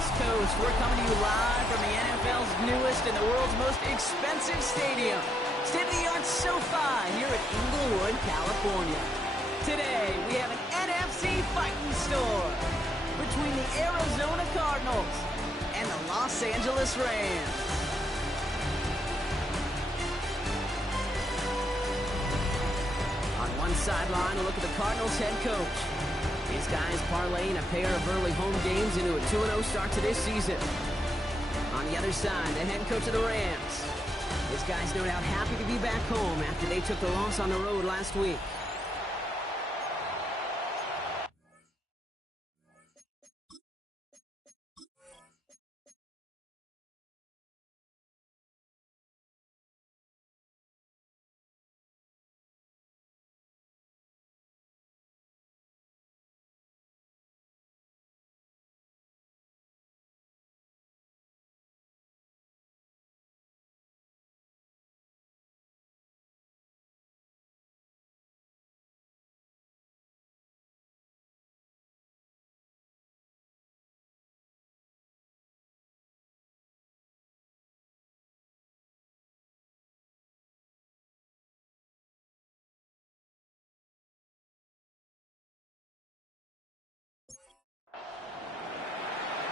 West Coast. We're coming to you live from the NFL's newest and the world's most expensive stadium, state-of-the-art SoFi here in Inglewood, California. Today, we have an NFC fighting store between the Arizona Cardinals and the Los Angeles Rams. On one sideline, a look at the Cardinals head coach. These guys parlaying a pair of early home games into a 2-0 start to this season. On the other side, the head coach of the Rams. These guys no doubt happy to be back home after they took the loss on the road last week.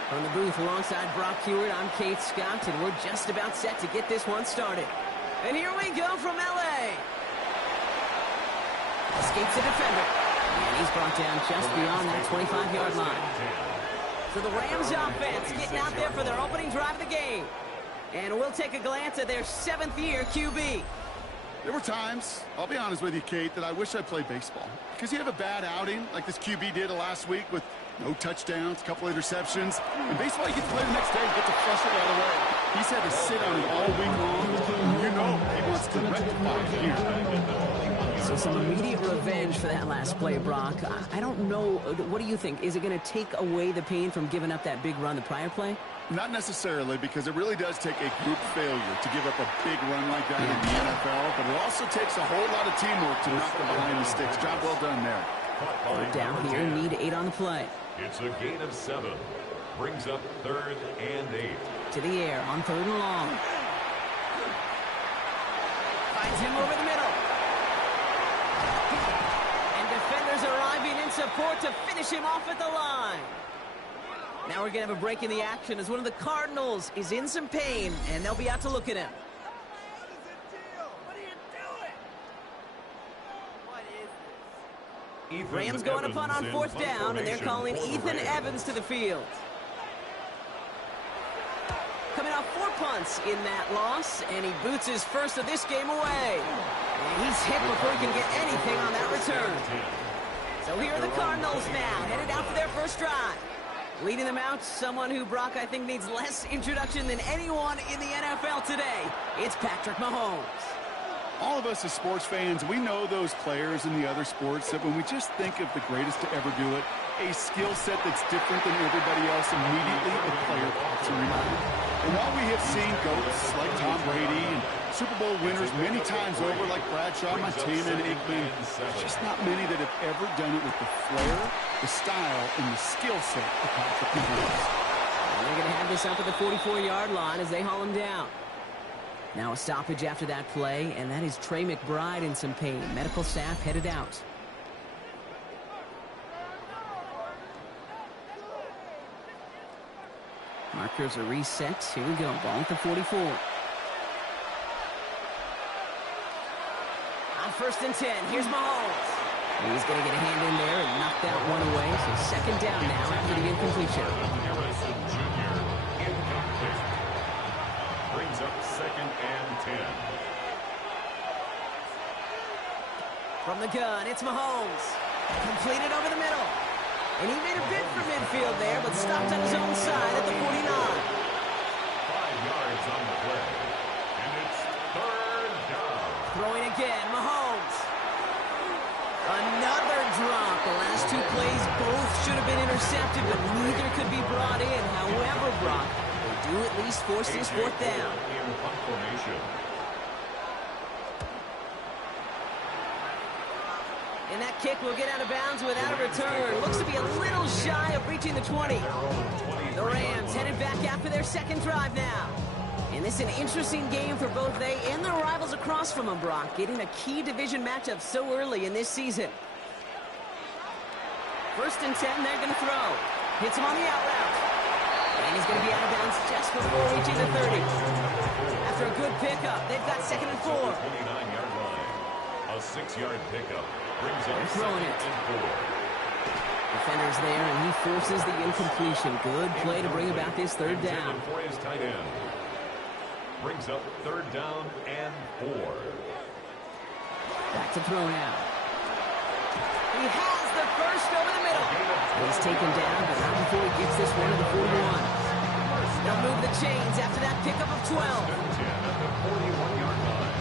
From the booth alongside Brock Hewitt, I'm Kate Scott, and we're just about set to get this one started. And here we go from L.A. Escapes the defender. And he's brought down just beyond that 25-yard line. So the Rams offense getting out there for their opening drive of the game. And we'll take a glance at their 7th-year QB. There were times, I'll be honest with you, Kate, that I wish I played baseball. Because you have a bad outing, like this QB did last week with no touchdowns, a couple interceptions. In baseball, you get to play the next day and get to flush it all away. He's had to sit on it all week long. You know he wants to rectify it here. So some immediate revenge for that last play, Brock. I don't know. What do you think? Is it going to take away the pain from giving up that big run the prior play? Not necessarily, because it really does take a group failure to give up a big run like that in the NFL, but it also takes a whole lot of teamwork to knock them behind the sticks. Job well done there. Third down here, need 8 on the play. It's a gain of 7. Brings up 3rd and 8. To the air on 3rd and long. Finds him over the middle. And defenders arriving in support to finish him off at the line. Now we're going to have a break in the action as one of the Cardinals is in some pain, and they'll be out to look at him. Rams going to punt on 4th down, and they're calling Ethan Evans to the field. Coming off 4 punts in that loss, and he boots his first of this game away. And he's hit before he can get anything on that return. So here are the Cardinals now, headed out for their first drive. Leading them out, someone who, Brock, I think needs less introduction than anyone in the NFL today. It's Patrick Mahomes. All of us as sports fans, we know those players in the other sports that when we just think of the greatest to ever do it, a skill set that's different than everybody else, immediately the player pops in your mind. And while we have seen GOATs like Tom Brady and Super Bowl winners many times over like Bradshaw, Montana, and Aikman, there's just not many that have ever done it with the flair, the style, and the skill set of Patrick Mahomes. And they're going to have this up at the 44-yard line as they haul him down. Now a stoppage after that play, and that is Trey McBride in some pain. Medical staff headed out. Markers are reset. Here we go. Ball at the 44. On 1st and 10, here's Mahomes. He's going to get a hand in there and knock that one away. So 2nd down now after the incompletion. Brings up 2nd and 10. From the gun, it's Mahomes. Completed over the middle. And he made a bid for midfield there, but stopped on his own side at the 49. 5 yards on the play. And it's 3rd down. Throwing again, Mahomes. Another drop. The last 2 plays both should have been intercepted, but neither could be brought in. However, Brock, they do at least force this 4th down. In punt formation. And that kick will get out of bounds without a return. Looks to be a little shy of reaching the 20. The Rams headed back after their second drive now. And this is an interesting game for both they and their rivals across from them, Brock, getting a key division matchup so early in this season. 1st and 10, they're going to throw. Hits him on the out route. And he's going to be out of bounds just before reaching the 30. After a good pickup, they've got 2nd and 4. 29-yard line. A 6-yard pickup brings up 2nd and 4. Defender's there, and he forces the incompletion. Good play to bring about this 3rd down. For his tight end. Brings up 3rd down and 4. Back to throw now. He has the first over the middle. He's taken down, but not before he gets this one to the 41. They'll move the chains after that pickup of 12. 10 at the 41-yard line.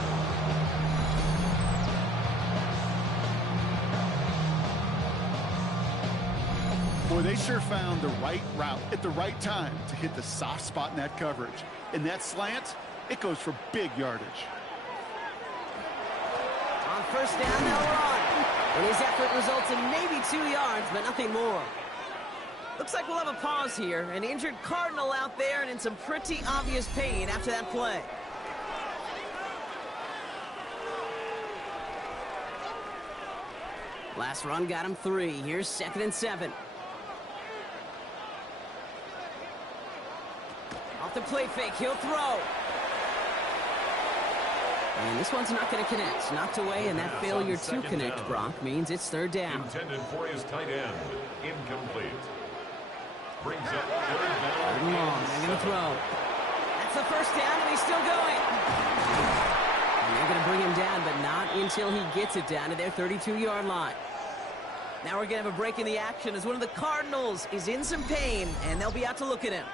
Boy, they sure found the right route at the right time to hit the soft spot in that coverage. And that slant, it goes for big yardage. On 1st down, they'll run. And his effort results in maybe 2 yards, but nothing more. Looks like we'll have a pause here. An injured Cardinal out there and in some pretty obvious pain after that play. Last run got him 3. Here's 2nd and 7. Off the play fake, he'll throw. And this one's not going to connect. Knocked away, and that failure to connect, Brock, means it's 3rd down. Intended for his tight end. Incomplete. Brings up 3rd down. 3rd and long. They're going to throw. That's the 1st down, and he's still going. And they're going to bring him down, but not until he gets it down to their 32-yard line. Now we're going to have a break in the action as one of the Cardinals is in some pain, and they'll be out to look at him.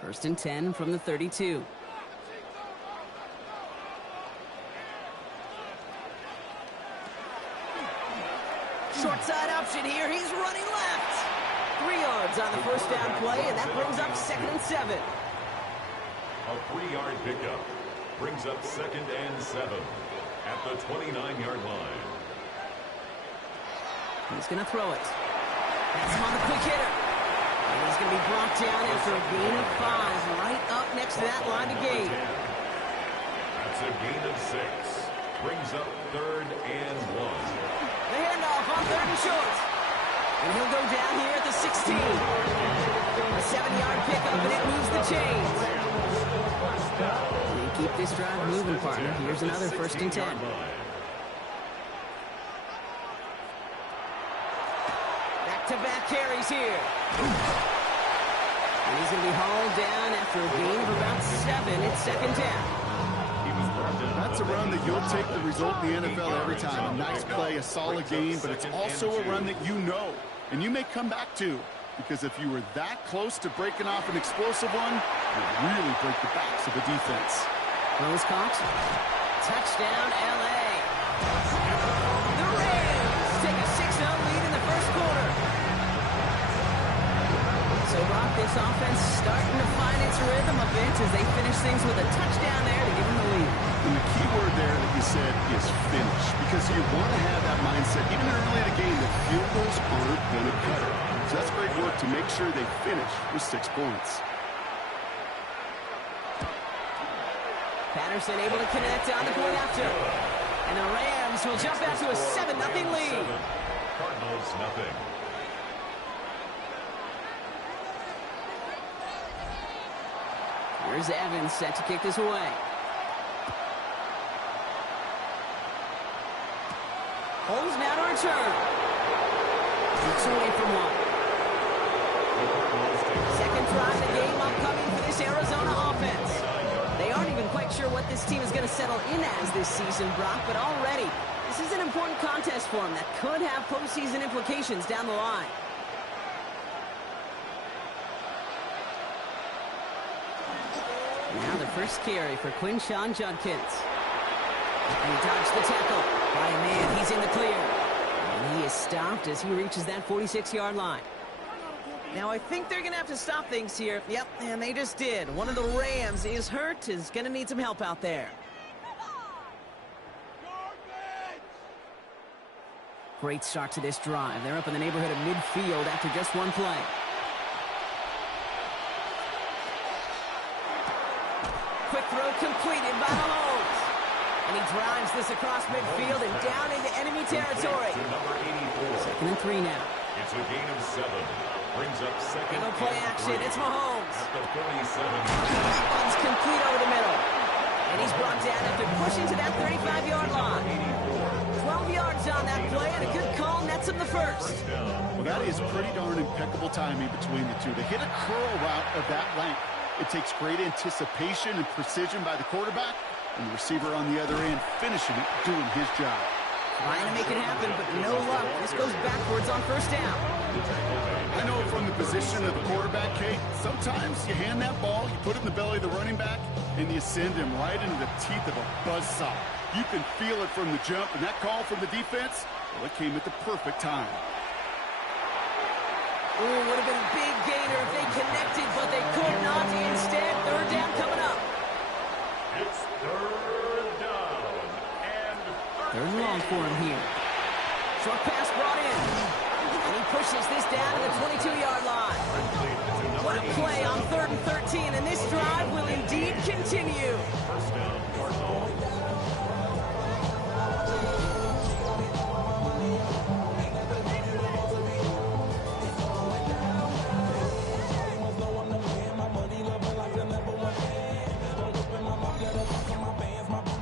First and 10 from the 32. Short side option here. He's running left. 3 yards on the 1st down play, and that brings up 2nd and 7. A 3-yard pickup brings up 2nd and 7 at the 29-yard line. He's going to throw it. That's him on the quick hitter. And he's going to be brought down after a gain of 5, right up next to that line of gain. That's a gain of 6. Brings up 3rd and 1. The handoff on 3rd and short. And he'll go down here at the 16. A 7-yard pickup, and it moves the chains. And keep this drive moving, partner. Here's another 1st and 10. Back-to-back carries here. And he's going to be hauled down after a gain of about 7. It's 2nd down. That's a run that you'll take the result in the NFL every time. A nice play, a solid game, but it's also a run that you know and you may come back to, because if you were that close to breaking off an explosive one, you'd really break the backs of the defense. Close caught. Touchdown, L.A. The Rams take a 6-0 lead in the 1st quarter. So, Brock, this offense starting to find its rhythm a bit as they finish things with a touchdown there to give them the lead. And the key word there that you said is finish, because you want to have that mindset, even early in the game, that field goals aren't going to cut it. So that's great work to make sure they finish with 6 points. Patterson able to connect on the point after. And the Rams will jump out to a 7-0 lead. Cardinals nothing. Here's Evans set to kick this away. Holmes now to return. Kicks away from one. Second try of the game upcoming for this Arizona offense. They aren't even quite sure what this team is going to settle in as this season, Brock, but already this is an important contest for them that could have postseason implications down the line. Now the first carry for Quinshon Judkins. And he dodged the tackle. By a man, he's in the clear. And he is stopped as he reaches that 46-yard line. Now, I think they're going to have to stop things here. Yep, and they just did. One of the Rams is hurt, is going to need some help out there. Great start to this drive. They're up in the neighborhood of midfield after just one play. Quick throw completed by Mahomes. And he drives this across midfield and down into enemy territory. Second and 3 now. It's a gain of 7. Brings up second. No play action. It's Mahomes. At the 47. Runs complete over the middle. And he's brought down after pushing to that 35-yard line. 12 yards on that play, and a good call nets him the first. Well, that is pretty darn impeccable timing between the two. To hit a curl route of that length, it takes great anticipation and precision by the quarterback, and the receiver on the other end finishing it, doing his job. Trying to make it happen, but no luck. This goes backwards on first down. I know from the position of the quarterback, Kate, sometimes you hand that ball, you put it in the belly of the running back, and you send him right into the teeth of a buzzsaw. You can feel it from the jump, and that call from the defense, well, it came at the perfect time. Ooh, would have been a big gainer if they connected, but they could not. Instead, third down coming up. It's third down and Third and long for him here. Short pass brought in. And he pushes this down to the 22-yard line. What a play on 3rd and 13, and this drive will indeed continue. first down, Cardinals.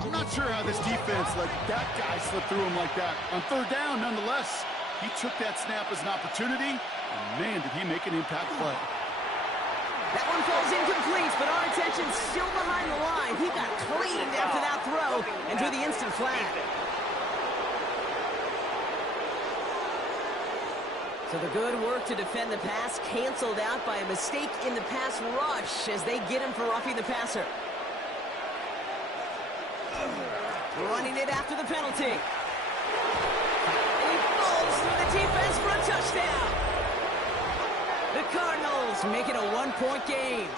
I'm not sure how this defense let that guy slip through him like that. On third down, nonetheless, he took that snap as an opportunity, and man, did he make an impact play. That one falls incomplete, but our attention's still behind the line. He got cleaned after that throw and drew the instant flag. So the good work to defend the pass canceled out by a mistake in the pass rush as they get him for roughing the passer. Running it after the penalty. And he falls through the defense for a touchdown. The Cardinals make it a one-point game.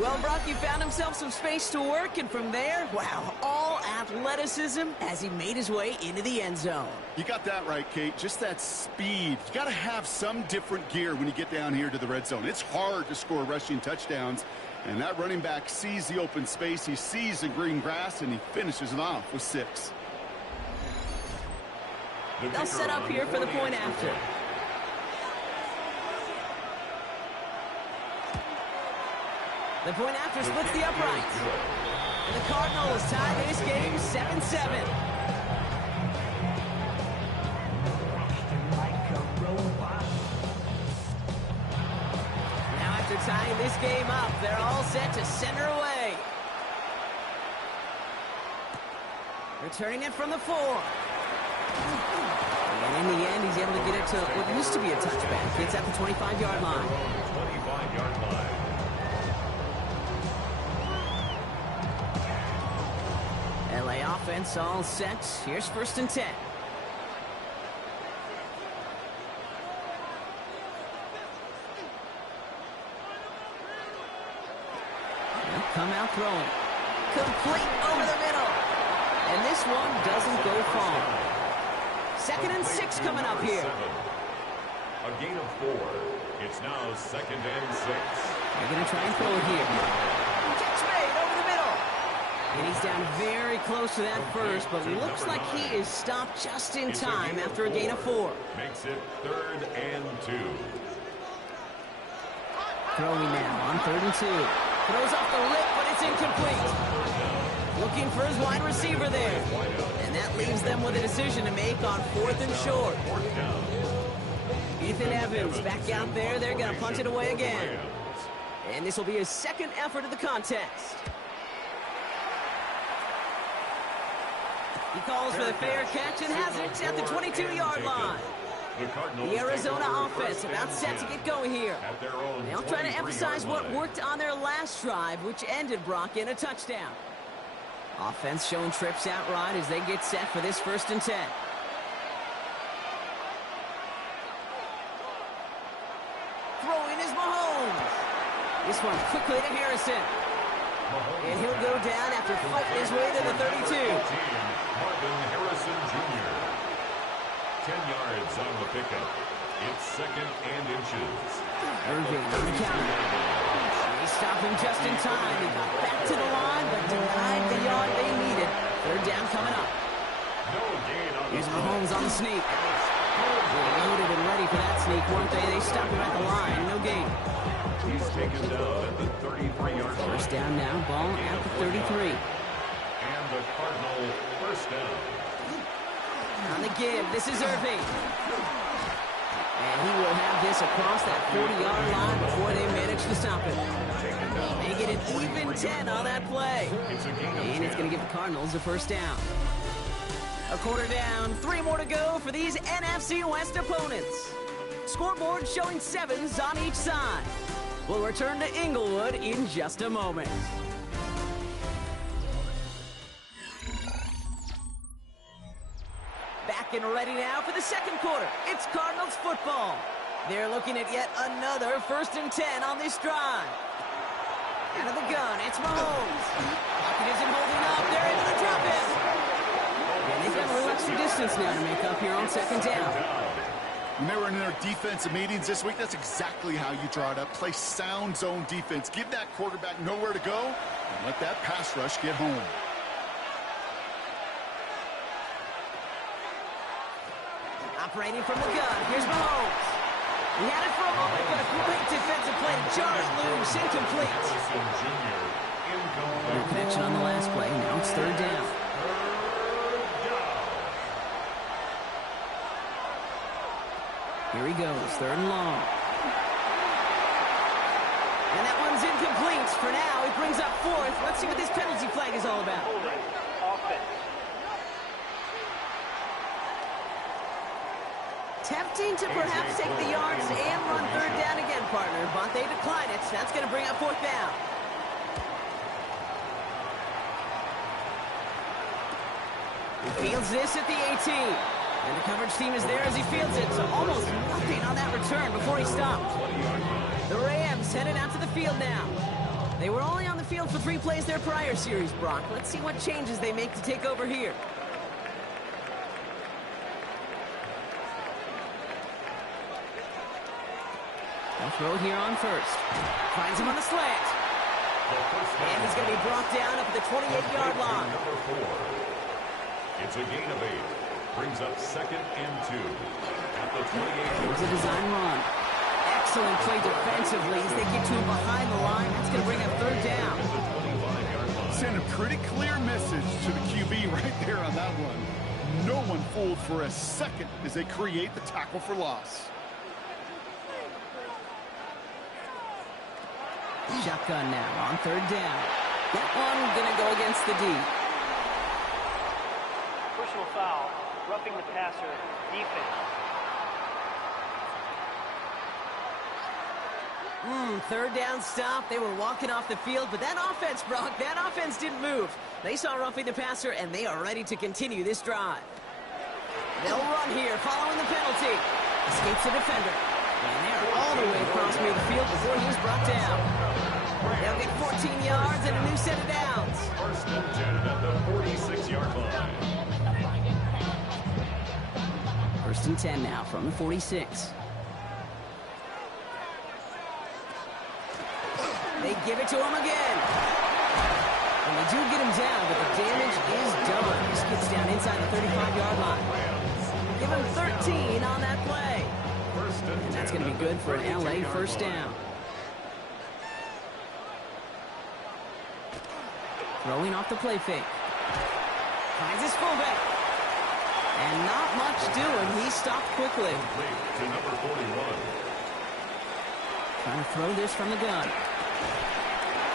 Well, Brock, you found himself some space to work, and from there, wow, all athleticism as he made his way into the end zone. You got that right, Kate. Just that speed. You got to have some different gear when you get down here to the red zone. It's hard to score rushing touchdowns, and that running back sees the open space, he sees the green grass, and he finishes it off with 6. They'll set up here for the point after. The point after splits the uprights. And the Cardinals tie this game 7-7. Now after tying this game up, they're all set to send her away. Returning it from the 4. And in the end, he's able to get it to what used to be a touchback. It's at the 25-yard line. 25-yard line. LA offense all set. Here's 1st and 10. They'll come out throwing. Complete over the middle. And this one doesn't go far. 2nd and 6 coming up here. A gain of 4. It's now 2nd and 6. They're going to try and throw it here. Catch made over the middle. And he's down very close to that first, but looks like he is stopped just in time after a gain of 4. Makes it 3rd and 2. Throwing now on 3rd and 2. Throws off the lip, but it's incomplete. Looking for his wide receiver there. And that leaves them with a decision to make on 4th and short. Ethan Evans back out there. They're going to punt it away again. And this will be his 2nd effort of the contest. He calls for the fair catch and has it at the 22-yard line. The Arizona offense about set to get going here. They'll try to emphasize what worked on their last drive, which ended, Brock, in a touchdown. Offense showing trips out right as they get set for this 1st and 10. This one quickly to Harrison. And he'll go down after fighting his way to the 32. Marvin Harrison Jr. 10 yards on the pickup. It's 2nd and inches. Irving on the counter. They stop him just in time. He got back to the line, but denied the yard they needed. 3rd down coming up. No gain on Here's Mahomes on the sneak. They loaded and ready for that sneak, weren't they? They stop him at the line. No gain. He's taken down at the 33-yard line. 1st down now. Ball at the 33. And the Cardinal 1st down. On the give, this is Irving. And he will have this across that 40-yard line before they manage to stop it. Make it an even 10 on that play. And it's going to give the Cardinals a 1st down. A quarter down, 3 more to go for these NFC West opponents. Scoreboard showing 7s on each side. We'll return to Inglewood in just a moment. Back and ready now for the 2nd quarter. It's Cardinals football. They're looking at yet another 1st and 10 on this drive. Out of the gun, it's Mahomes. Pocket isn't holding up. They're able to drop it. And they've got a little extra distance now to make up here on 2nd down. When they were in their defensive meetings this week, that's exactly how you draw it up. Play sound zone defense. Give that quarterback nowhere to go and let that pass rush get home. Operating from the gun, here's Mahomes. He had it for a moment, but a great defensive play to jar it loose, incomplete. No connection on the last play, now it's 3rd down. Here he goes, 3rd and long. And that one's incomplete for now. He brings up 4th. Let's see what this penalty flag is all about. Tempting to perhaps take the yards and run 3rd down again, partner, but they decline it. That's going to bring up 4th down. He fields this at the 18. And the coverage team is there as he fields it, so almost nothing on that return before he stopped. The Rams headed out to the field now. They were only on the field for 3 plays their prior series, Brock. Let's see what changes they make to take over here. They'll throw here on 1st. Finds him on the slant. And he's going to be brought down up at the 28-yard line. It's a gain of 8. Brings up 2nd and 2 at the 28. Here's a design run. Excellent play defensively as they get to him behind the line. That's going to bring up 3rd down. Send a pretty clear message to the QB right there on that one. No one fooled for a second as they create the tackle for loss. Shotgun now on 3rd down. That one going to go against the D. Personal foul. Roughing the passer, defense. 3rd down stop. They were walking off the field, but that offense, Brock, that offense didn't move. They saw roughing the passer, and they are ready to continue this drive. They'll run here following the penalty. Escapes the defender. And they're all the way across the field before he was brought down. They'll get 14 yards and a new set of downs. 1st and 10 at the 46-yard line. 1st and 10 now from the 46. They give it to him again. And they do get him down, but the damage is done. This gets down inside the 35-yard line. Give him 13 on that play. And that's going to be good for an LA 1st down. Throwing off the play fake. Finds his fullback. And not much doing. He stopped quickly. To number 41. Trying to throw this from the gun.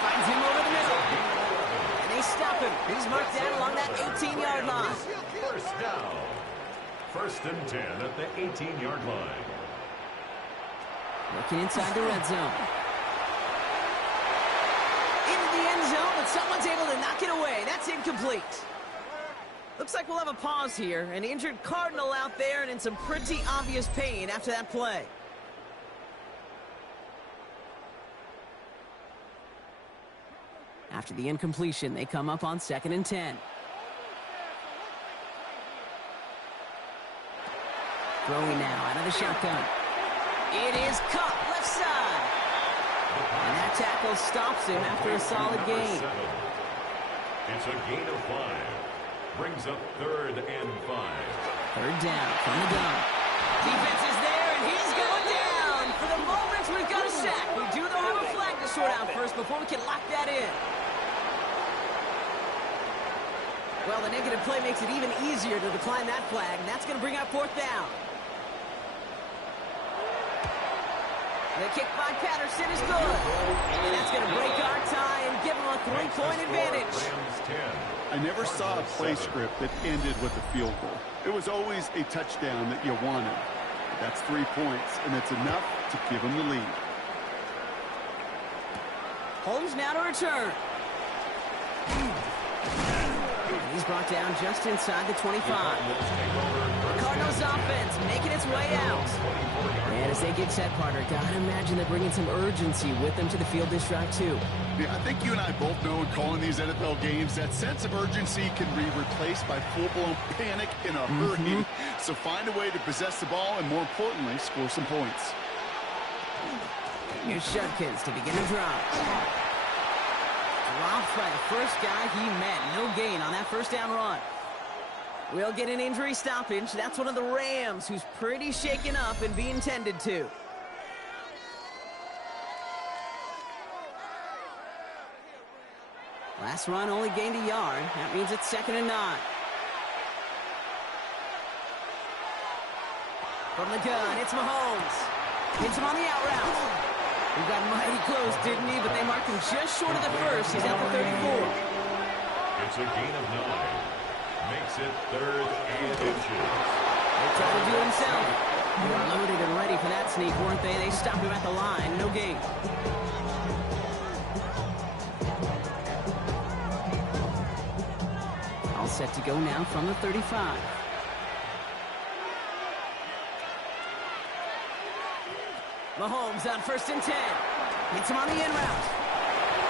Finds him over the middle. And they stop him. He's marked down along that 18-yard line. 1st down. 1st and 10 at the 18-yard line. Looking inside the red zone. Into the end zone, but someone's able to knock it away. That's incomplete. Looks like we'll have a pause here. An injured Cardinal out there and in some pretty obvious pain after that play. After the incompletion, they come up on 2nd and 10. Throwing now out of the shotgun. It is caught left side. And that tackle stops him after a solid gain. It's a gain of 5. Brings up 3rd and 5. 3rd down from the gun. Defense is there, and he's going down. For the moment, we've got a sack. We do, though, have a flag to sort out first before we can lock that in. Well, the negative play makes it even easier to decline that flag, and that's going to bring up 4th down. The kick by Patterson is good. And that's going to break our tie and give them a 3-point advantage. I never saw a play script that ended with a field goal. It was always a touchdown that you wanted. That's 3 points, and it's enough to give them the lead. Holmes now to return. And he's brought down just inside the 25. The Cardinals offense making its way out. And as they get set, partner, gotta imagine they're bringing some urgency with them to the field this drive, too. Yeah, I think you and I both know in calling these NFL games that sense of urgency can be replaced by full-blown panic in a hurry. So find a way to possess the ball and, more importantly, score some points. Here's Judkins to begin the drive. Dropped by the first guy he met. No gain on that 1st down run. We'll get an injury stoppage. That's one of the Rams who's pretty shaken up and being tended to. Last run only gained a yard. That means it's 2nd and 9. From the gun, it's Mahomes. Hits him on the out route. He got mighty close, didn't he? But they marked him just short of the 1st. He's at the 34. It's a gain of 9. Makes it 3rd and inches. They tried to do it himself. They were loaded and ready for that sneak, weren't they? They stopped him at the line. No gain. All set to go now from the 35. Mahomes on 1st and 10. Hits him on the in route.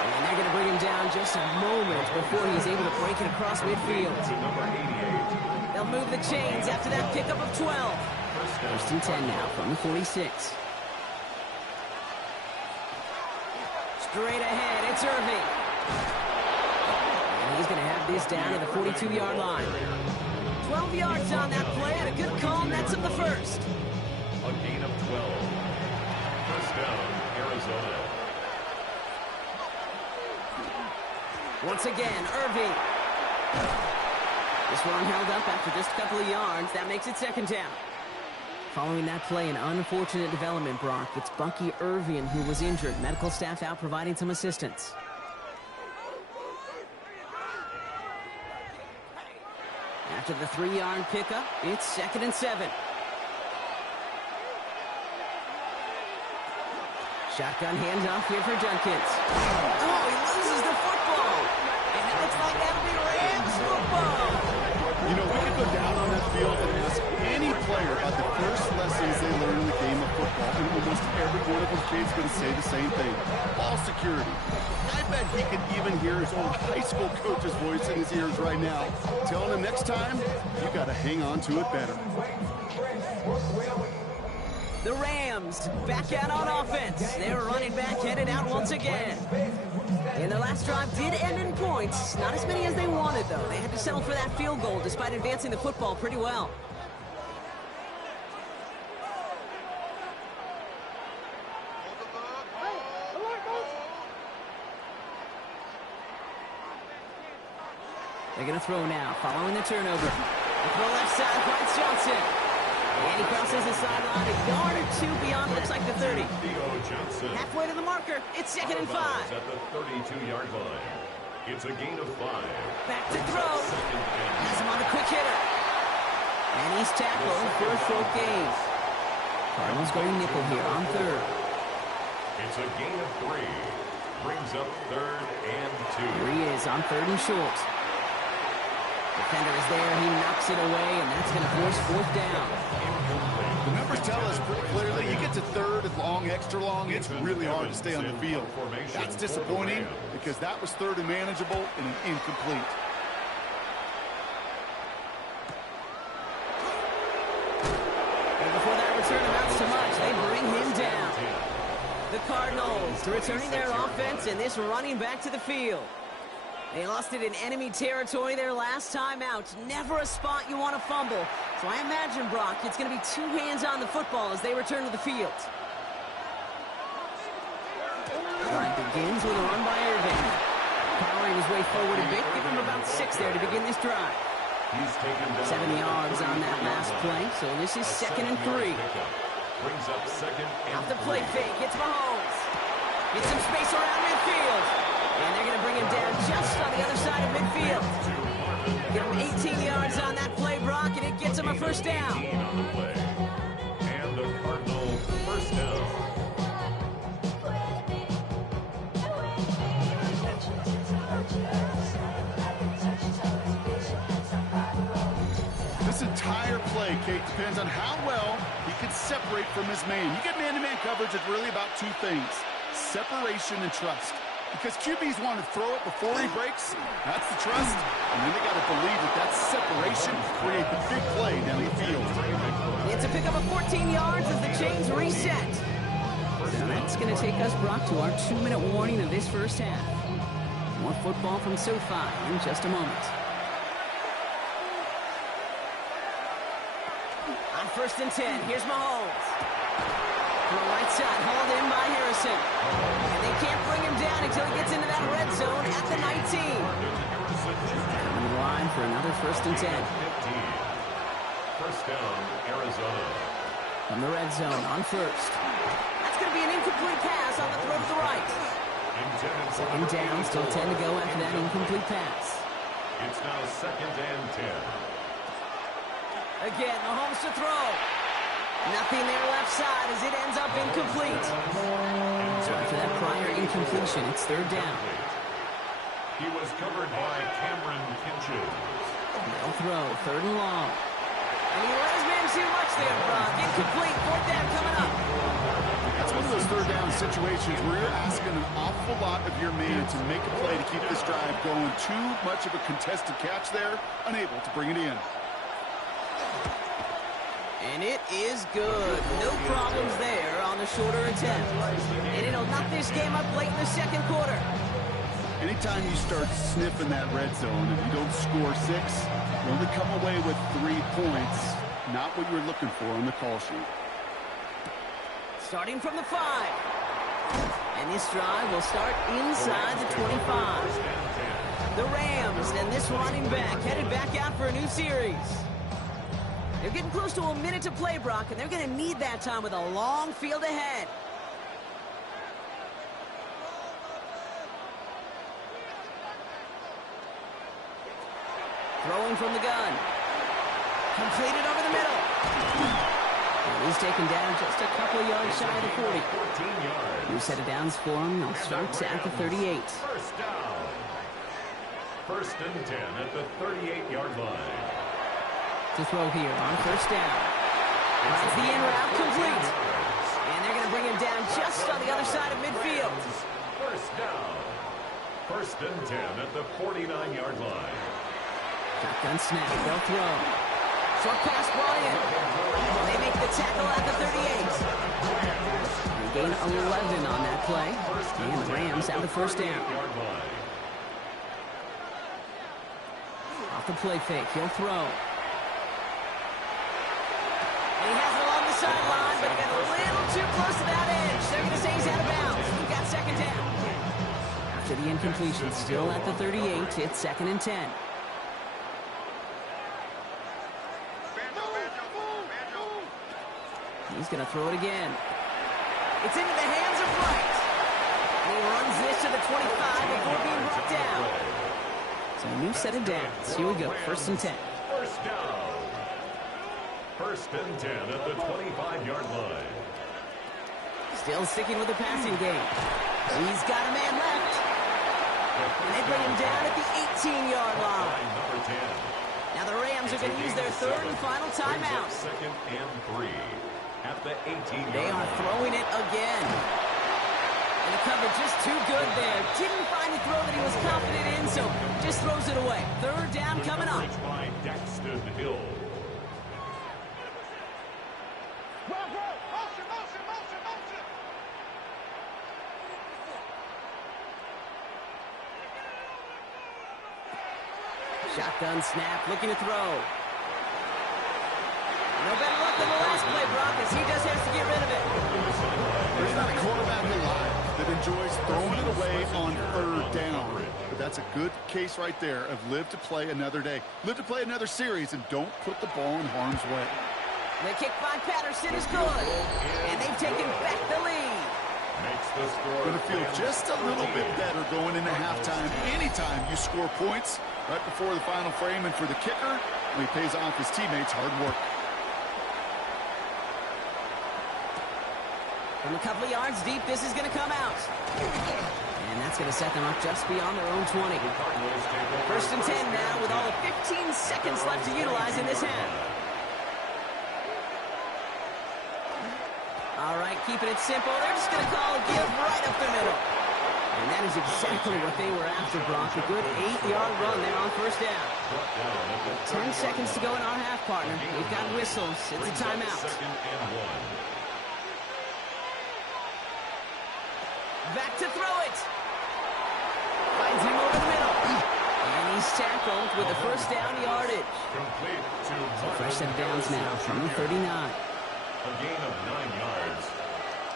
And they're going to bring him down just a moment before he's able to break it across midfield. They'll move the chains after that pickup of 12. 1st and 10 now from the 46. Straight ahead, it's Irving. And he's going to have this down at the 42-yard line. 12 yards on that play, and a good call, and that's him the 1st. A gain of 12. 1st down, Arizona. Once again, Irving. This one held up after just a couple of yards. That makes it 2nd down. Following that play, an unfortunate development, Brock. It's Bucky Irving who was injured. Medical staff out providing some assistance. After the 3-yard pickup, it's 2nd and 7. Shotgun handoff here for Judkins. Oh, he loses the football. And it looks like that'll be Rams football. You know, we could go down on that field and ask any player about the first lessons they learned in the game of football, and almost every one of them kids going to say the same thing. Ball security. I bet he could even hear his old high school coach's voice in his ears right now, telling him next time, you got to hang on to it better. The Rams back out on offense. Their running back headed out once again. And the last drive did end in points. Not as many as they wanted, though. They had to settle for that field goal despite advancing the football pretty well. They're going to throw now, following the turnover. The throw left side finds Johnson. And he crosses the sideline a yard or 2 beyond, looks like the 30. Halfway to the marker, it's 2nd and 5. At the 32-yard line. It's a gain of 5. Back to throw. Has him on the quick hitter. And he's tackled for a short gain. Cardinals going nickel here on 3rd. It's a gain of 3. Brings up 3rd and 2. Here he is on 3rd and short. Defender is there, he knocks it away, and that's going to force 4th down. Incomplete. The numbers tell us pretty clearly, you get to third and long, extra long, it's really hard to stay on the field. That's disappointing because that was third and manageable and an incomplete. And before that return amounts to much, they bring him down. The Cardinals returning their offense and this running back to the field. They lost it in enemy territory their last time out. Never a spot you want to fumble. So I imagine, Brock, it's going to be two hands on the football as they return to the field. Drive begins with a run by Irving. Powering his way forward a bit. Give him about 6 there to begin this drive. 7 yards on that last play. So this is 2nd and 3. Brings up 2nd and Out the play fake. It's Mahomes. Get some space around midfield. And they're going to bring him down just on the other side of midfield. Give him 18 yards on that play, Brock, and it gets him a first down. And the Cardinals first down. This entire play, Kate, depends on how well he can separate from his man. You get man-to-man coverage, it's really about two things: separation and trust. Because QBs want to throw it before he breaks, that's the trust. And then they got to believe that separation create the big play down the field. It's a pickup of 14 yards as the chains reset. So that's going to take us, Brock, to our 2-minute warning of this first half. More football from SoFi in just a moment. On 1st and 10, here's Mahomes. From the right side, hauled in by Harrison. And they can't bring him down until he gets into that red zone at the 19. Coming to the line for another 1st and 10. 15. First down, Arizona. From the red zone on 1st. That's going to be an incomplete pass on the throw to the right. 2nd down, still 10 to go after that incomplete pass. It's now 2nd and 10. Again, Mahomes to throw. Nothing there left side as it ends up incomplete. So after that prior incompletion, it's 3rd down. He was covered by Cameron Kinches. They'll throw, 3rd and long. And he let his man too much there, Brock. Incomplete, 4th down coming up. That's one of those 3rd down situations where you're asking an awful lot of your man to make a play to keep this drive going. Too much of a contested catch there, unable to bring it in. And it is good. No problems there on the shorter attempt. And it'll knock this game up late in the 2nd quarter. Anytime you start sniffing that red zone, if you don't score 6, you only come away with 3 points. Not what you're looking for on the call sheet. Starting from the 5. And this drive will start inside the 25. The Rams and this running back headed back out for a new series. They're getting close to a minute to play, Brock, and they're going to need that time with a long field ahead. Throwing from the gun. Completed over the middle. And he's taken down just a couple of yards shy of the 40. 14 yards. New set of downs for him. They'll start at the 38. First down. 1st and 10 at the 38-yard line. To throw here on 1st down. That's the in route complete. And they're going to bring him down just on the other side of midfield. First down. 1st and 10 at the 49-yard line. Shotgun snap. They'll throw. Short pass brought in. They make the tackle at the 38. They gain 11 on that play. And the Rams have the 1st down. Off the play fake. He'll throw. He has it along the sideline, but he got a little too close to that edge. They're going to say he's out of bounds. We've got 2nd down. After the incompletion, still at the 38, it's 2nd and 10. He's going to throw it again. It's into the hands of Wright. And he runs this to the 25 before being brought down. So a new set of downs. Here we go, 1st and 10. First down. 1st and 10 at the 25-yard line. Still sticking with the passing game. He's got a man left. And they bring him down at the 18-yard line. Number 10. Now the Rams are going to use their 3rd and final timeout. 2nd and 3. at the 18-yard They are throwing it again. And the cover just too good there. Didn't find the throw that he was confident in, so just throws it away. Third down coming up. by Daxton Hill. Shotgun snap, looking to throw. No better luck than the last play, Brock, as he just has to get rid of it. There's not a quarterback alive that enjoys throwing it away on third down. But that's a good case right there of live to play another day. Live to play another series and don't put the ball in harm's way. The kick by Patterson is good. And they've taken back the lead. Makes the score. Going to feel just a little bit better going into halftime. Anytime you score points right before the final frame, and for the kicker, he pays off his teammates' hard work. From a couple of yards deep, this is going to come out. And that's going to set them up just beyond their own 20. First and 10 now with all of 15 seconds left to utilize in this half. All right, keeping it simple. They're just going to call a give right up the middle. And that is exactly what they were after, Brock. A good 8-yard run there on first down. 10 seconds to go in our half, partner. We've got whistles. It's a timeout. Back to throw it. Finds him over the middle. And he's tackled with the first down yardage. So fresh set of downs now from the 39. A gain of 9 yards.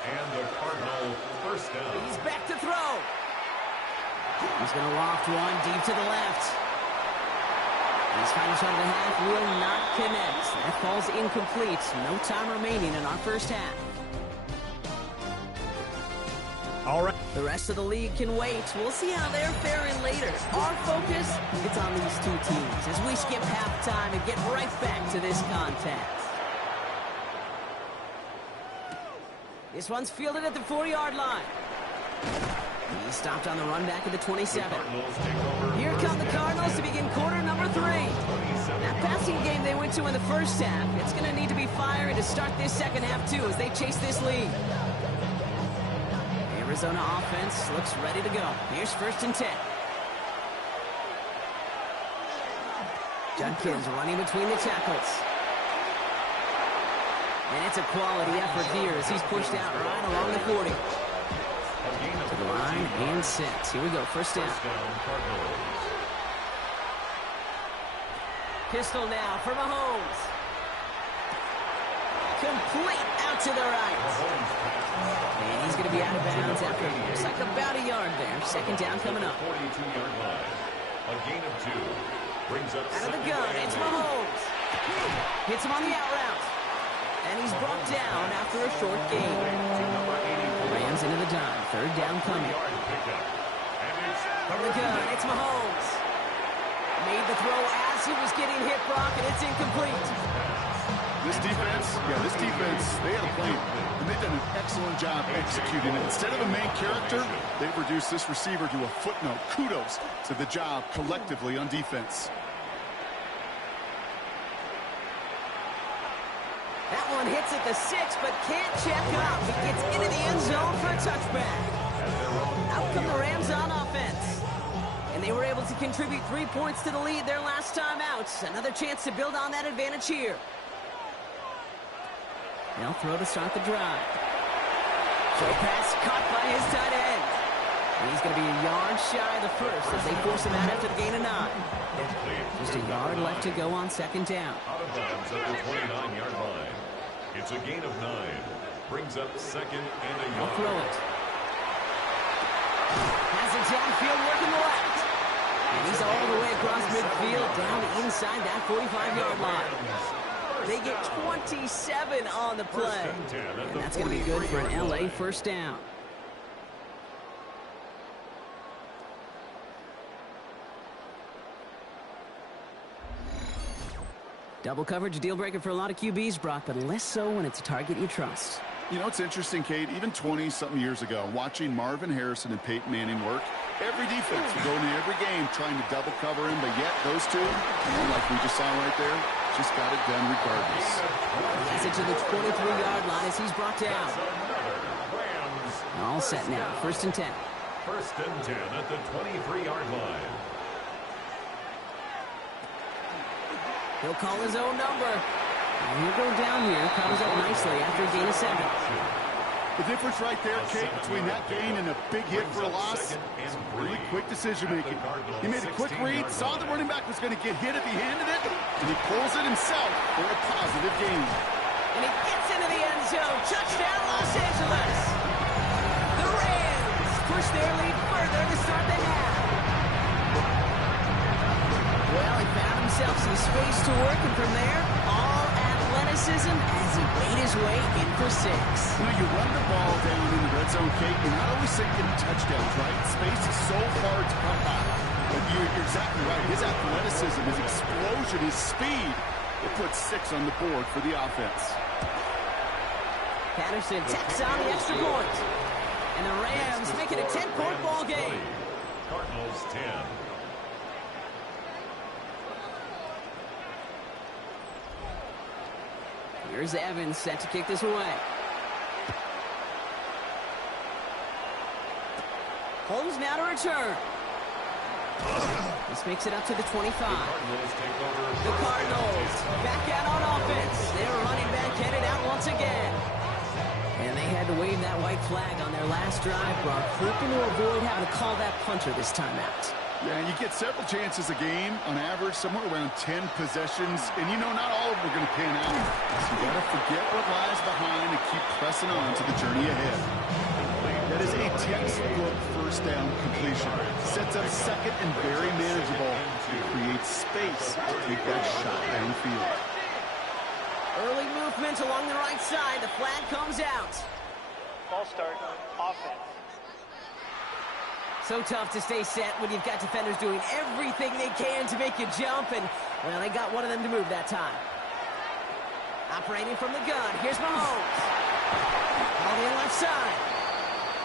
And the Cardinal first down. He's back to throw. He's going to loft one deep to the left. His final shot of the half will not connect. That falls incomplete. No time remaining in our first half. All right. The rest of the league can wait. We'll see how they're faring later. Our focus, it's on these two teams as we skip halftime and get right back to this contest. This one's fielded at the 4-yard line. He stopped on the run back at the 27. Here come the Cardinals to begin quarter number 3. That passing game they went to in the first half, it's going to need to be firing to start this second half too as they chase this lead. Arizona offense looks ready to go. Here's first and 10. Judkins running between the tackles. And it's a quality effort here as he's pushed out right along the 40. To the line and set. Here we go, first down. Pistol now for Mahomes. Complete out to the right. And he's going to be out of bounds after looks like about a yard there. Second down coming up. 42-yard line. A gain of 2. Brings up out of the gun, it's Mahomes. Hits him on the out route. And he's brought down after a short gain. Rams into the dime. Third down coming. From the gun, it's Mahomes. Made the throw as he was getting hit, Brock, and it's incomplete. This defense, they had a plan, and they've done an excellent job executing it. Instead of a main character, they've reduced this receiver to a footnote. Kudos to the job collectively on defense. That one hits at the 6, but can't check up. He gets into the end zone for a touchback. Out come the Rams on offense. And they were able to contribute 3 points to the lead their last time out. Another chance to build on that advantage here. They'll throw to start the drive. Show pass caught by his tight end. And he's going to be a yard shy of the first as they force him out after the gain of 9. Just a yard left to go on second down. Out of bounds at the 29-yard line. It's a gain of 9. Brings up second and a yard. They'll throw it. Has it downfield working the left. And he's all the way across midfield down inside that 45-yard line. They get 27 on the play. And that's going to be good for an LA first down. Double coverage, a deal breaker for a lot of QBs, Brock, but less so when it's a target you trust. You know, it's interesting, Kate, even 20-something years ago, watching Marvin Harrison and Peyton Manning work, every defense would go into every game trying to double cover him, but yet those two, like we just saw right there, Just got it done regardless. Gets it to the 23-yard line as he's brought down. All set now. 1st and 10. 1st and 10 at the 23-yard line. He'll call his own number. And he'll go down here. Comes up nicely after a gain of 7. The difference right there, Kate, between that gain and a big hit for a loss is really quick decision-making. He made a quick read, saw the running back was going to get hit if he handed it, and he pulls it himself for a positive gain. And he gets into the end zone. Touchdown, Los Angeles. The Rams push their lead further to start the half. Well, he found himself some space to work, and from there, all athleticism as he made his way in for 6. You know, you run the ball down in the red zone, Kate, you're not always thinking touchdowns, right? Space is so hard to come by. But you're exactly right. His athleticism, his explosion, his speed, it puts 6 on the board for the offense. Patterson tacks on the extra point. And the Rams make it a 10-point ball game. Cardinals 10. Here's Evans set to kick this away. Holmes now to return. This makes it up to the 25. The Cardinals back out on offense. Their running back headed out once again. And they had to wave that white flag on their last drive, Brock, hoping to avoid having to call that punter this time out. Yeah, you get several chances a game, on average, somewhere around 10 possessions, and you know not all of them are going to pan out. So you got to forget what lies behind and keep pressing on to the journey ahead. That is a textbook 1st down completion. Sets up 2nd and very manageable. Creates space to take that shot downfield. Early movement along the right side. The flag comes out. Ball start, offense. So tough to stay set when you've got defenders doing everything they can to make you jump, and, well, they got one of them to move that time. Operating from the gun, here's Mahomes. On the left side.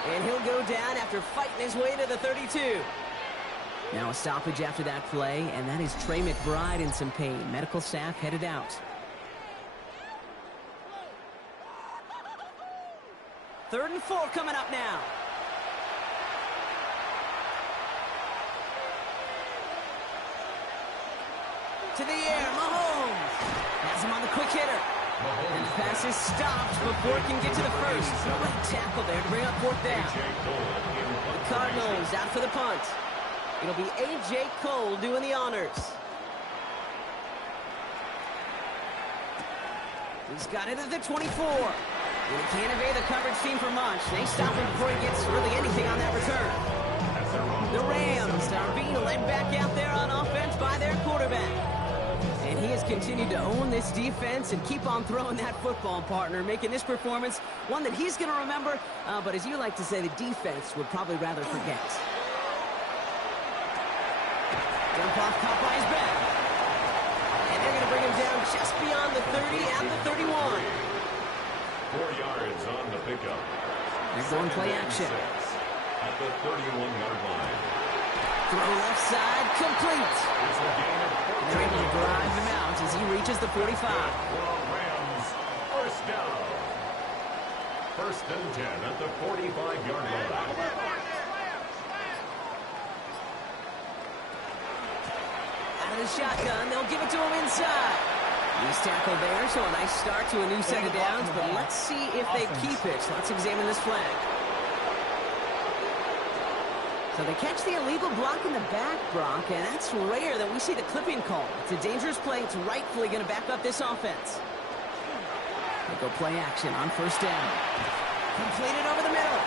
And he'll go down after fighting his way to the 32. Now a stoppage after that play, and that is Trey McBride in some pain. Medical staff headed out. 3rd and 4 coming up now. To the air, Mahomes has him on the quick hitter. And the pass is stopped before it can get to the 1st. Great tackle there to bring up 4th down. The Cardinals out for the punt. It'll be A.J. Cole doing the honors. He's got it at the 24. And he can't evade the coverage team for much. They stop him before he gets really anything on that return. The Rams are being led back out there on offense by their quarterback. And he has continued to own this defense and keep on throwing that football, partner, making this performance one that he's going to remember, but as you like to say, the defense would probably rather forget. Jump off, caught by his back. And they're going to bring him down just beyond the 30 at the 31. 4 yards on the pickup. They're going play action. At the 31-yard line. Throw left side, complete. They're able to drive him out as he reaches the 45. Rams, 1st down. 1st and 10 at the 45-yard line. Out of the shotgun, they'll give it to him inside. He's tackled there, so a nice start to a new set of downs, but let's see if they keep it. Let's examine this flag. So they catch the illegal block in the back, Brock, and that's rare that we see the clipping call. It's a dangerous play. It's rightfully going to back up this offense. They go play action on 1st down. Completed over the middle.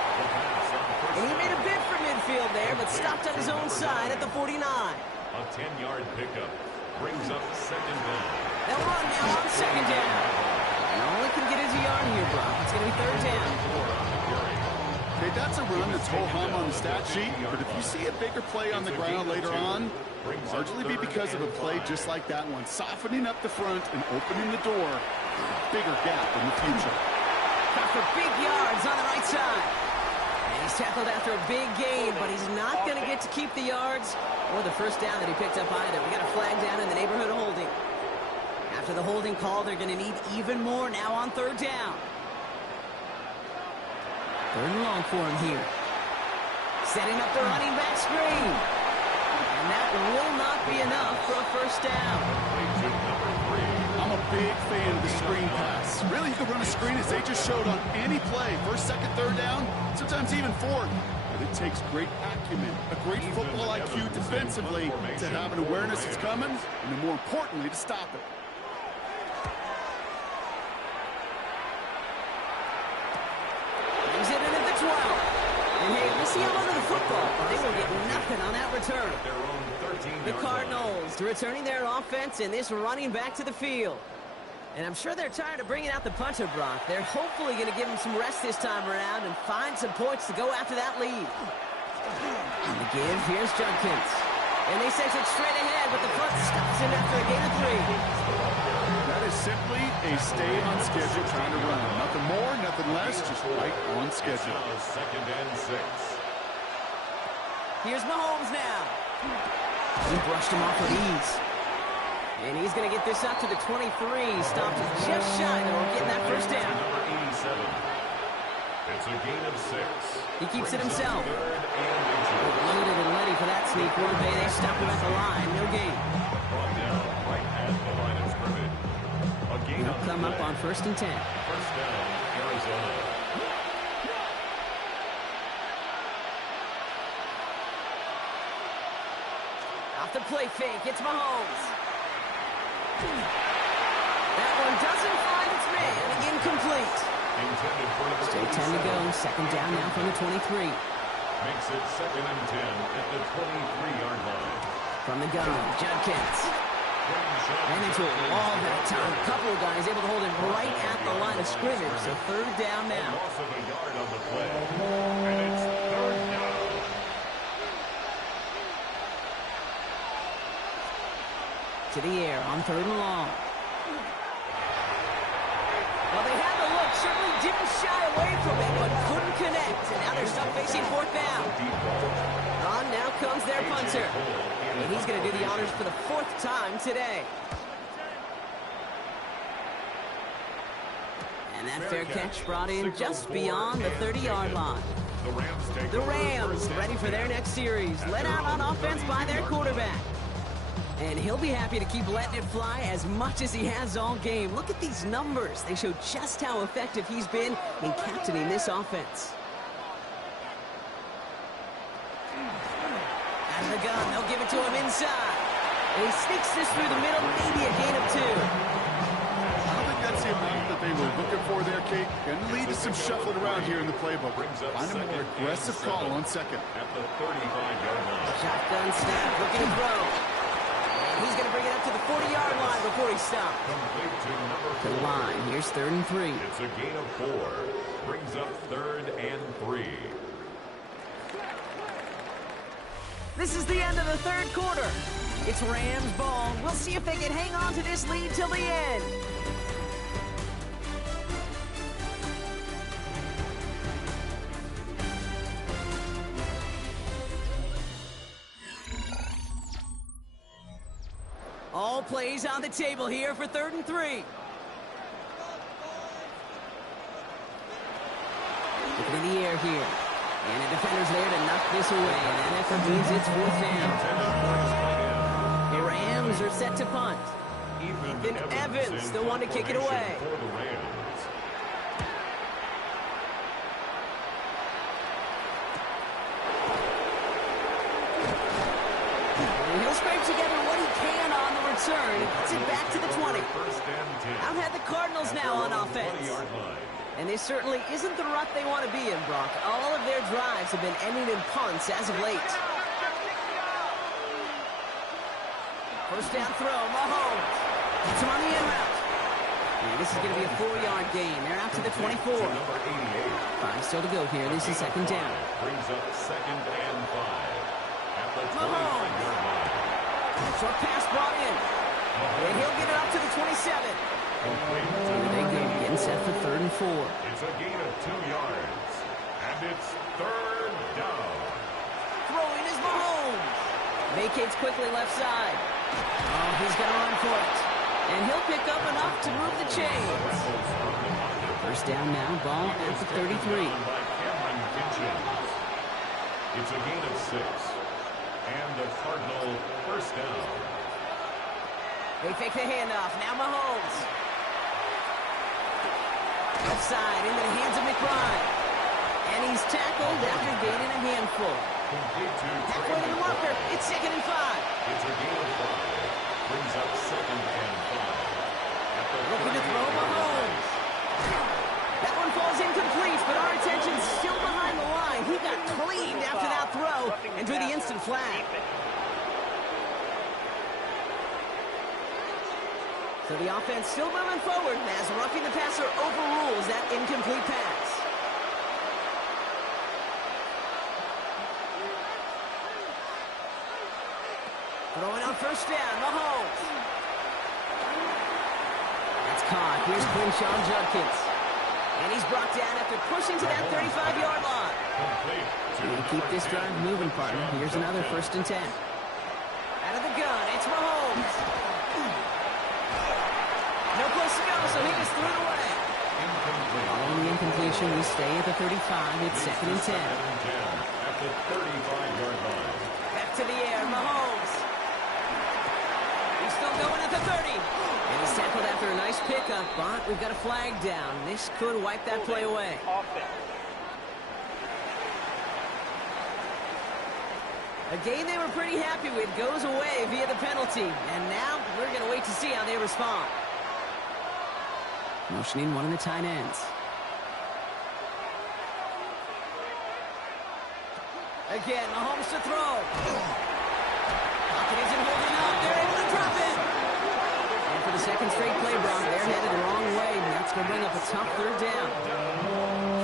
And he made a bid for midfield there, but stopped on his own side at the 49. A 10-yard pickup brings up 2nd down. They'll run now on 2nd down. And all they can get is a yard here, Brock. It's going to be 3rd down. Okay, that's a run that's ho-hum on the stat sheet, but if you see a bigger play on the ground later on, largely be because of a play just like that one, softening up the front and opening the door for a bigger gap in the future. Got for big yards on the right side. And he's tackled after a big gain, but he's not going to get to keep the yards or the 1st down that he picked up either. We got a flag down in the neighborhood holding. After the holding call, they're going to need even more now on third down. Third and long for him here. Setting up the running back screen. And that will not be enough for a first down. I'm a big fan of the screen pass. Really, you can run a screen as they just showed on any play. First, second, third down, sometimes even fourth. But it takes great acumen, a great football IQ defensively to have an awareness it's coming, and then more importantly, to stop it. Brings it in at the 12. And hey, we'll see how under the football, but they will get nothing on that return. The Cardinals returning their offense and this running back to the field. And I'm sure they're tired of bringing out the punter, Brock. They're hopefully going to give him some rest this time around and find some points to go after that lead. On the give, here's Judkins. And they send it straight ahead, but the front stops him after a gain of 3. That is simply a stay on schedule kind of run. Nothing more, nothing less, just right on schedule. Second and 6. Here's Mahomes now. He brushed him off with ease. And he's going to get this up to the 23. Stopped just shy, though, getting that first down. Number 87. It's a gain of 6. He keeps it himself. Loaded and ready for that sneak. They stopped him at the line. No gain. Brought down right at the line of scrimmage. A gain He'll come up on 1st and 10. First down, Arizona. Off the play fake, it's Mahomes. That one doesn't find its man. Incomplete. Still 10 to go. Second down now from the 23. Makes it 2nd and 10 at the 23-yard line. From the gun, Judkins. And into a wall that time. A couple of guys able to hold him right at the line of scrimmage. So third down now. Loss of a yard on the play. And it's third down. To the air on third and long. Well, they had the look. Certainly didn't shy away from it, but couldn't connect. And now they're stuck facing fourth down. On now comes their punter. And he's going to do the honors for the 4th time today. And that fair catch brought in just beyond the 30-yard line. The Rams ready for their next series. Led out on offense by their quarterback. And he'll be happy to keep letting it fly as much as he has all game. Look at these numbers. They show just how effective he's been in captaining this offense. Out of the gun, they'll give it to him inside. And he sneaks this through the middle, maybe a gain of 2. I don't think that's the amount that they were looking for there, Kate. Going to lead to some shuffling around here in the playbook. Find a more aggressive call on second. At the 35-yard line. Shotgun snap, looking to throw. He's going to bring it up to the 40-yard line before he stops. To the line. Here's 3rd and 3. It's a gain of 4. Brings up 3rd and 3. This is the end of the 3rd quarter. It's Rams ball. We'll see if they can hang on to this lead till the end. All plays on the table here for 3rd and 3. Looking in the air here. And the defender's there to knock this away. And that effort means it's 4th down. The Rams are set to punt. Ethan Evans, the one to kick it away. He'll scrape together what he can on the return. He puts it back to the 20. Out had the Cardinals now on offense. And this certainly isn't the rut they want to be in, Brock. All of their drives have been ending in punts as of late. First down throw, Mahomes. Gets him on the in route. And this is going to be a 4-yard gain. They're out to the 24. 5 still to go here. This is 2nd down. Brings up 2nd and 5. At the 25-yard line. Short pass brought in. And he'll get it up to the 27. And they go getting set for 3rd and 4. It's a gain of 2 yards. And it's 3rd down. Throwing is Mahomes. Vacates quickly left side. Oh, he's going to run for it. And he'll pick up enough to move the chains. First down now, ball at the 33. It's a gain of 6. And the Cardinal first down. They fake the handoff. Now Mahomes. Left side into the hands of McBride. And he's tackled after gaining a handful. Halfway to the marker. It's 2nd and 5. It's a gain of 5. Brings up 2nd and 5. Looking to throw Mahomes. That one falls incomplete, but our attention's still behind the line. He got cleaned after that throw and drew the instant flag. So the offense still moving forward as roughing the passer overrules that incomplete pass. Throwing on first down, Mahomes. That's caught. Here's Quinshawn Judkins. And he's brought down after pushing to that 35-yard line. And keep this drive moving, partner. Here's another 1st and 10. Out of the gun, it's Mahomes. No place to go, so he just threw it away. Following the incompletion, we stay at the 35. It's 2nd and 10. At the 35-yard line. Back to the air, Mahomes. He's still going at the 30. And he's tackled after a nice pickup, but we've got a flag down. This could wipe that play away. A game they were pretty happy with goes away via the penalty. And now we're going to wait to see how they respond. Motioning one of the tight ends. Again, Mahomes to throw. Pocket isn't holding up. They're able to drop it. And for the second straight play, Brock, they're headed the wrong way. And that's going to bring up a tough 3rd down.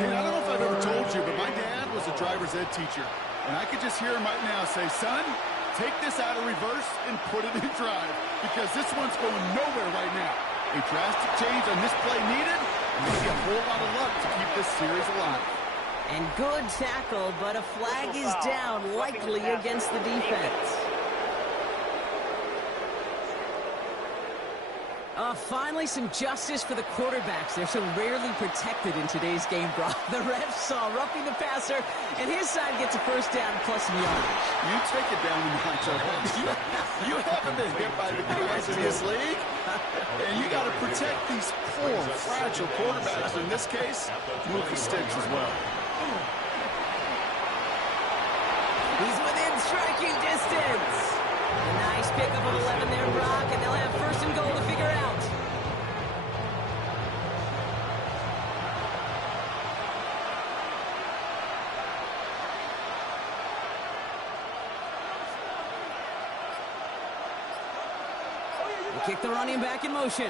Ken, I don't know if I've ever told you, but my dad was a driver's ed teacher. And I could just hear him right now say, son, take this out of reverse and put it in drive. Because this one's going nowhere right now. A drastic change on this play needed. Maybe a whole lot of luck to keep this series alive. And good tackle, but a flag is down, likely against the defense. Finally, some justice for the quarterbacks. They're so rarely protected in today's game, Brock. The refs saw roughing the passer, and his side gets a first down plus some yardage. You take it down and watch out. You haven't been hit by the guys in this league. And you got to protect these poor, fragile quarterbacks. In this case, move the sticks as well. He's within striking distance. A nice pickup of 11 there, Brock, and they'll have 1st and goal to figure out. Kick the running back in motion. A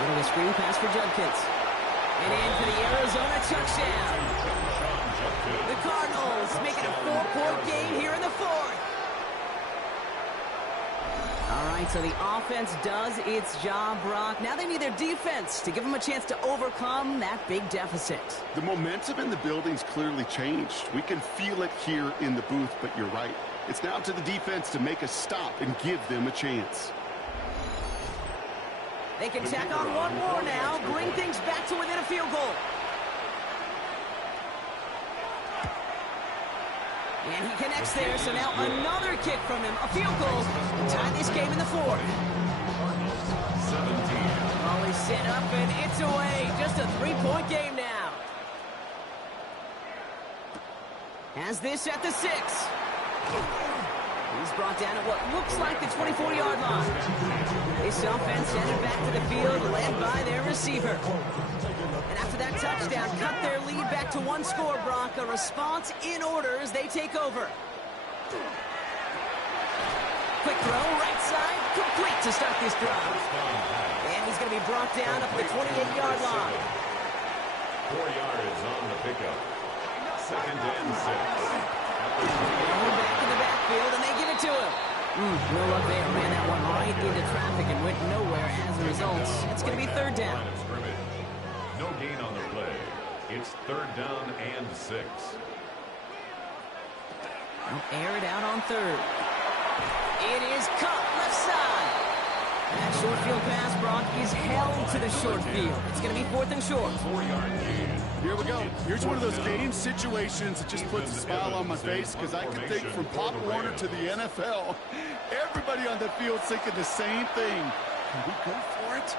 little of a screen pass for Judkins. And in for the Arizona touchdown. The Cardinals make it a 4-point game here in the 4th. All right, so the offense does its job, Brock. Now they need their defense to give them a chance to overcome that big deficit. The momentum in the building's clearly changed. We can feel it here in the booth, but you're right. It's now to the defense to make a stop and give them a chance. They can tack on one more now, bring things back to within a field goal. And he connects there, so now another kick from him. A field goal to tie this game in the 4th. 17. Ball is set up, and it's away. Just a 3-point game now. Has this at the 6. He's brought down at what looks like the 24-yard line. This offense headed back to the field, led by their receiver. And after that touchdown, cut their lead back to 1 score, Brock. A response in order as they take over. Quick throw, right side, complete to start this drive. And he's going to be brought down up the 28-yard line. 4 yards on the pickup. 2nd and 6. Back in the backfield, and they give it to him. No luck there. Ran that one right into traffic and went nowhere as a result. It's going to be 3rd down. No gain on the play. It's 3rd down and 6. They'll air it out on 3rd. It is caught left side. That short field pass, Brock, is held to the short field. It's going to be 4th and short. 4-yard gain. Here we go. Here's one of those game situations that just puts a smile on my face because I can think from Pop Warner to the NFL. Everybody on the field thinking the same thing. Can we go for it?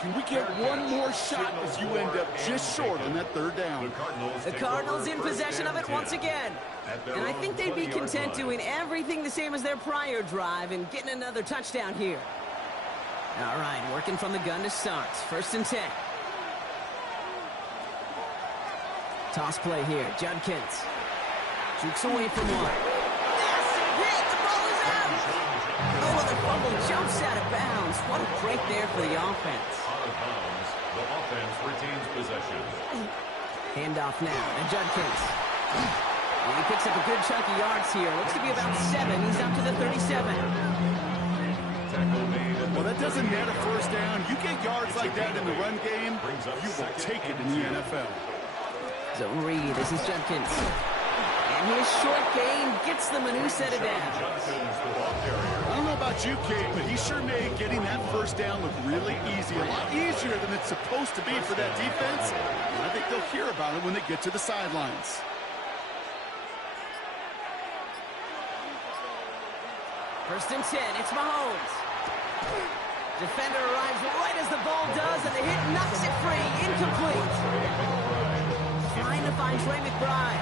Can we get one more shot as you end up just short on that 3rd down? The Cardinals in possession of it once again. And I think they'd be content doing everything the same as their prior drive and getting another touchdown here. All right, working from the gun to start. 1st and 10. Toss play here. Judkins jukes away from one. Massive hit. The ball is out. Oh, the fumble jumps out of bounds. What a break there for the offense. Out of bounds. The offense retains possession. Handoff now to Judkins. He picks up a good chunk of yards here. Looks to be about 7. He's up to the 37. Well, that doesn't net a 1st down. You get yards like that in the run game, you will take it in the NFL. Zone read. This is Judkins. And his short gain gets them a new set of downs. I don't know about you, Kate, but he sure made getting that 1st down look really easy. A lot easier than it's supposed to be for that defense. And I think they'll hear about it when they get to the sidelines. First and 10, it's Mahomes. Defender arrives right as the ball does, and the hit knocks it free. Incomplete. Trying to find Trey McBride.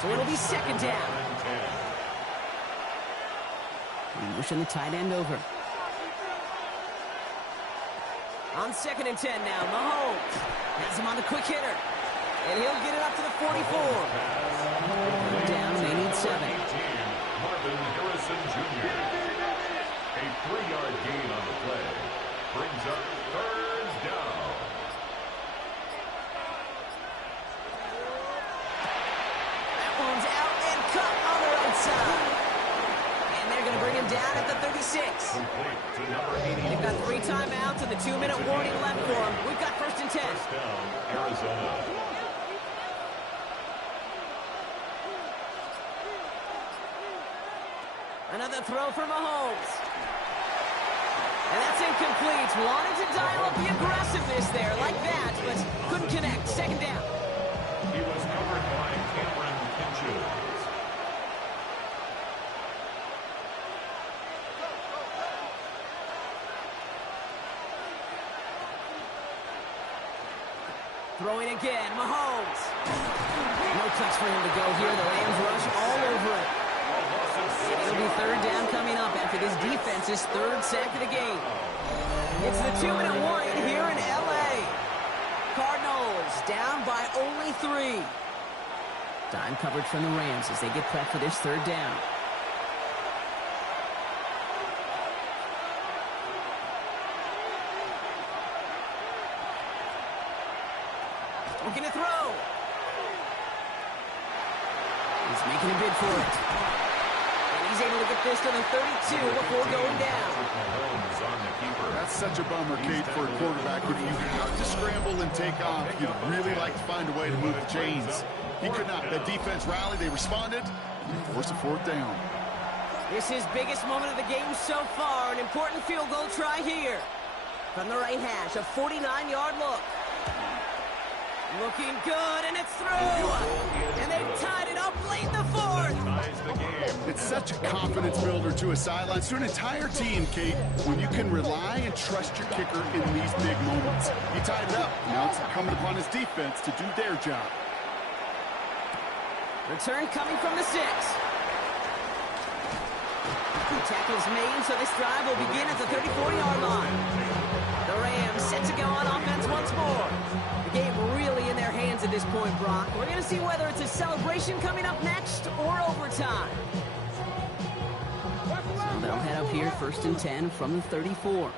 So it'll be 2nd down. And pushing the tight end over. On 2nd and 10 now, Mahomes has him on the quick hitter. And he'll get it up to the 44. Down, they need 7. Marvin Harrison Jr. A 3-yard gain on the play brings up 3rd down. That one's out and cut on the right side. And they're going to bring him down at the 36. Complete to number 80. They've got 3 timeouts and the 2-minute warning left for them. We've got 1st and 10. First down, Arizona. Another throw for Mahomes. And that's incomplete. Wanted to dial up the aggressiveness there like that, but couldn't connect. 2nd down. He was covered by Cameron Kinches. Throwing again, Mahomes. No touch for him to go here. The Rams rush all over it. It'll be 3rd down coming up after this defense's 3rd sack of the game. It's the 2-minute warning here in L.A. Cardinals down by only 3. Time coverage from the Rams as they get prepped for this 3rd down. Looking to throw. He's making a bid for it. And he's able to get this to the 32 before going down. That's such a bummer, Kate, for a quarterback. If you have to scramble and take off, you'd really like to find a way to move the chains. He could not. The defense rallied. They responded. And forced a 4th down. This is biggest moment of the game so far. An important field goal try here. From the right hash, a 49-yard look. Looking good, and it's through. And they've tied it up late in the 4th. It's such a confidence builder to a sideline, to an entire team, Kate, when you can rely and trust your kicker in these big moments. He tied it up. Now it's incumbent upon his defense to do their job. Return coming from the 6. Tackles made, so this drive will begin at the 34-yard line. The Rams set to go on offense once more. The game really in their hands at this point, Brock. We're going to see whether it's a celebration coming up next or overtime. So they'll head up here, 1st and 10 from the 34.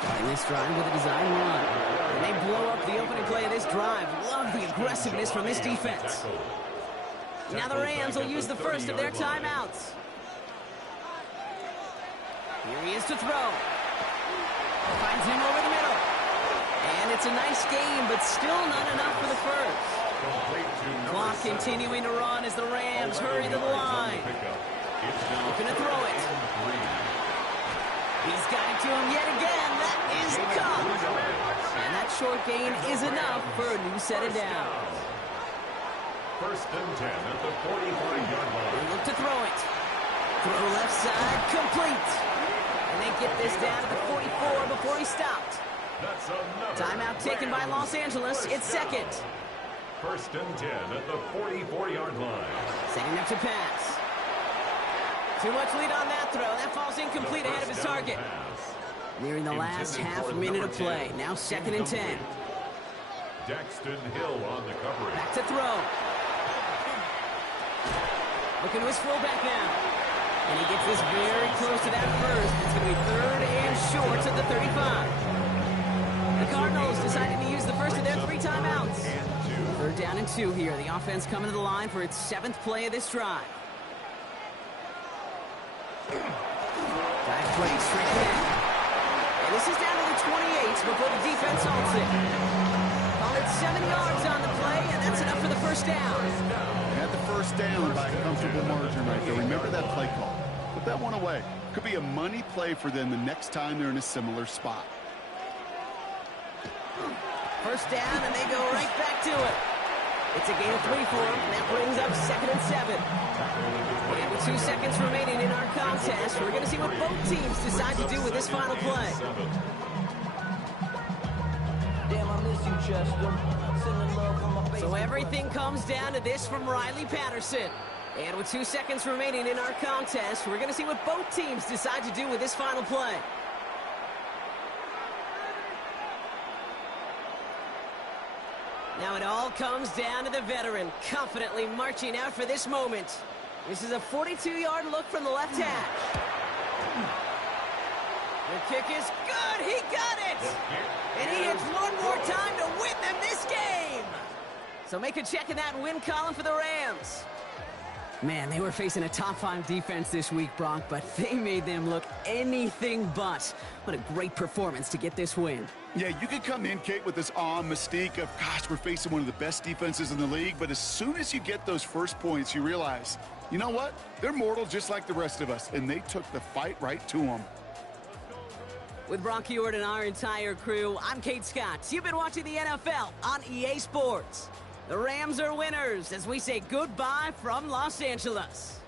Starting this drive with a design run. And they blow up the opening play of this drive. Love the aggressiveness from this defense. Now the Rams will use the first of their timeouts. Here he is to throw. Finds him over the middle. And it's a nice game, but still not enough for the first. Clock continuing to run as the Rams hurry to the line. Looking to throw it. He's got it to him yet again. That is caught. And that short gain is enough for a new set of downs. First and 10 at the 45-yard line. They look to throw it. Throw left side, complete. And they get this down to the 44 before he stopped. That's another Timeout taken by Los Angeles. It's second. First and 10 at the 44-yard line. Setting up to pass. Too much lead on that throw. That falls incomplete ahead of his target. Nearing the last half minute of play. Now second and 10. Daxton Hill on the coverage. Back to throw. Looking to his fullback now. And he gets this very close to that first. It's going to be third and short to the 35. The Cardinals deciding to use the first of their 3 timeouts. Third down and 2 here. The offense coming to the line for its 7th play of this drive. Dive play straight ahead. And this is down to the 28 before the defense halts it. Call it 7 yards on the play, and that's enough for the first down. They had the first down by a comfortable margin right there. Remember that play call. Put that one away. Could be a money play for them the next time they're in a similar spot. First down, and they go right back to it. It's a gain of 3 for him, and that brings up second and 7. And with 2 seconds remaining in our contest, we're going to see what both teams decide to do with this final play. Damn, I miss you, Chester. Sending love from my face. So everything comes down to this from Riley Patterson. And with 2 seconds remaining in our contest, we're going to see what both teams decide to do with this final play. Now it all comes down to the veteran, confidently marching out for this moment. This is a 42-yard look from the left hash. The kick is good. He got it. And he hits one more time to win them this game. So make a check in that win column for the Rams. Man, they were facing a top 5 defense this week, Bronk, but they made them look anything but. What a great performance to get this win. Yeah, you could come in, Kate, with this awe and mystique of, gosh, we're facing one of the best defenses in the league, but as soon as you get those first points, you realize, you know what? They're mortal just like the rest of us, and they took the fight right to them. With Bronk Ewart and our entire crew, I'm Kate Scott. You've been watching the NFL on EA Sports. The Rams are winners as we say goodbye from Los Angeles.